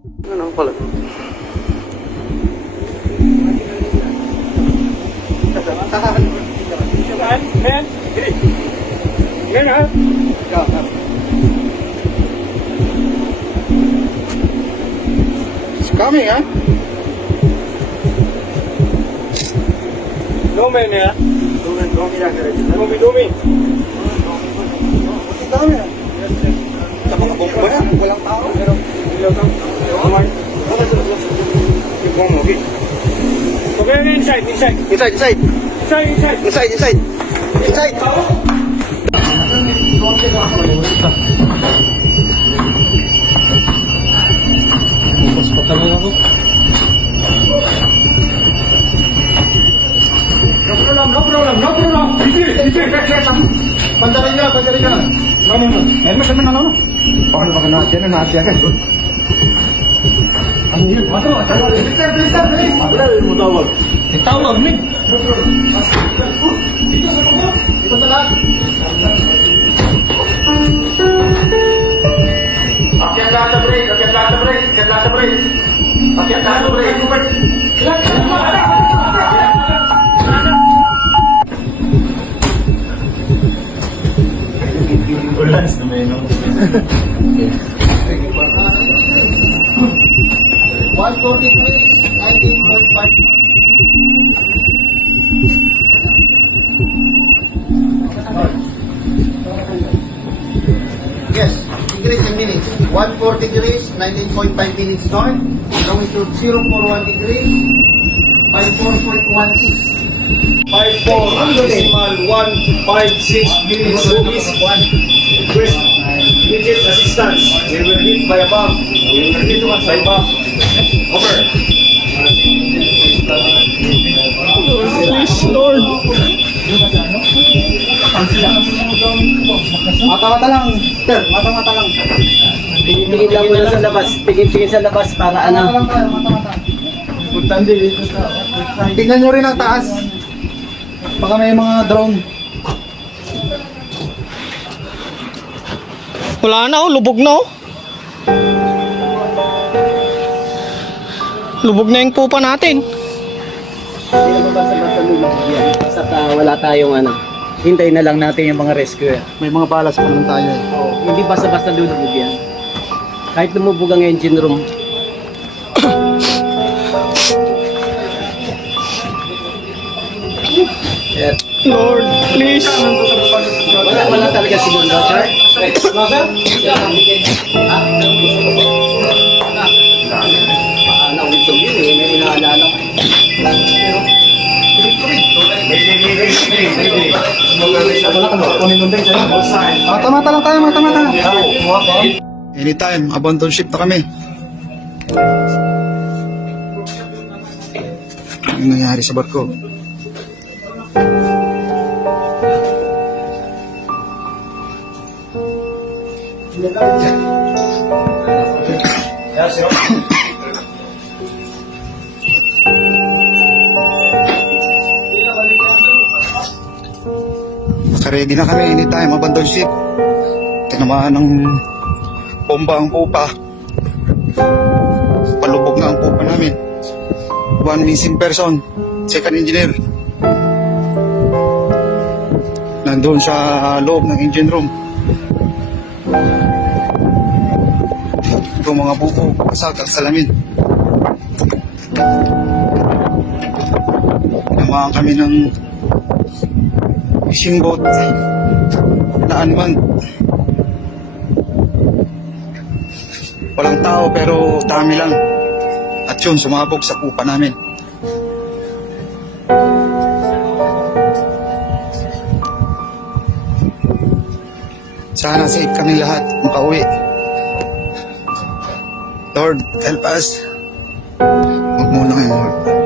Ano pala? Men, gini. Men, ha? It's coming, ha? Dumi niya. Dumi lang diretso. Dumi. Ang dami, ha? Sa mga bomba yan, walang tao. Pero, Ilaw ka. yung bomba, okay? Okay, inside. Inside! Bukas pa talaga ako. No problem. Sige. Pandarin niya. No. Helmet na. Baka na dyan na naasya ka. Ano yun? Bilis! Wala yung mutawag. Tawag, Mig. Dito sa lahat. Akyat lahat sa break. Ulas na may no. 143, 19.5. Yes, degrees and minutes. 14 degrees, 19.5 minutes north. Going to 041 degrees, 54.1 east. 54 decimal 156 minutes east. Request immediate assistance. We were hit by a bomb. By a bomb. Over. Please, Lord. Mata-mata lang, sir. Mata-mata lang. Tingin lang muna sa labas. Tingin sa labas para ano. Mata-mata. Importante dito sa... Tingnan nyo rin ang taas. Baka may mga drone. Wala na lubog na Lubog na yung pupa natin. Hindi naman basta-basta lulubog yan. Basta wala tayong ano. Hintayin na lang natin yung mga rescue. May mga balas pa naman tayo eh. Hindi basta-basta lulubog yan. Kahit lumubog ang engine room. Yes. Lord, please. Wala talaga siguro, sir. No, sir? Naulit ko yun eh. May inaalala ko. Mata-mata lang tayo, mata-mata. Anytime, abandon ship na kami. Ano nangyari sa barko? Naka-ready na kami anytime, abandon ship. Tinamaan ng bomba ang pupa. Palubog na ang pupa namin. One missing person, second engineer. Nandun sa loob ng engine room. Itong mga buko, pasag at salamin. Tinamaan kami ng fishing boat na unmanned. Walang tao pero dami lang. At yun, sumabog sa pupa namin. Sana safe kami lahat makauwi. Lord, help us. Huwag mo lang, Lord.